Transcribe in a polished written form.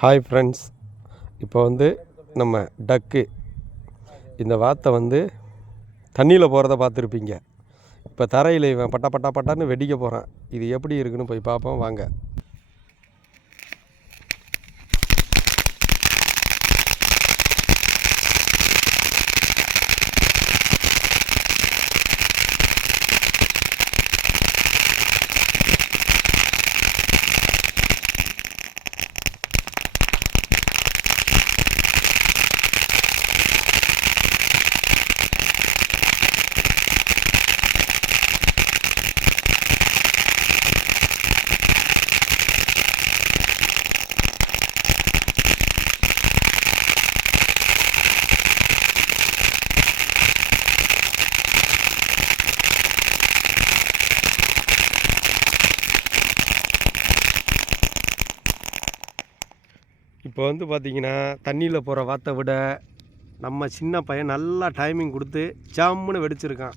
Hi friends, இப்போ நம்ம டக்கு இந்த வாத்தை தண்ணியில் போகிறத பார்த்துருப்பீங்க. இப்போ தரையில் இவன் பட்டா பட்டா பட்டான்னு வெடிக்க போகிறான். இது எப்படி இருக்குன்னு போய் பார்ப்போம் வாங்க. இப்போ பார்த்தீங்கன்னா, தண்ணியில் போகிற வாத்தை விட நம்ம சின்ன பையன் நல்லா டைமிங் கொடுத்து ஜம்முன்னு வெடிச்சிருக்கான்.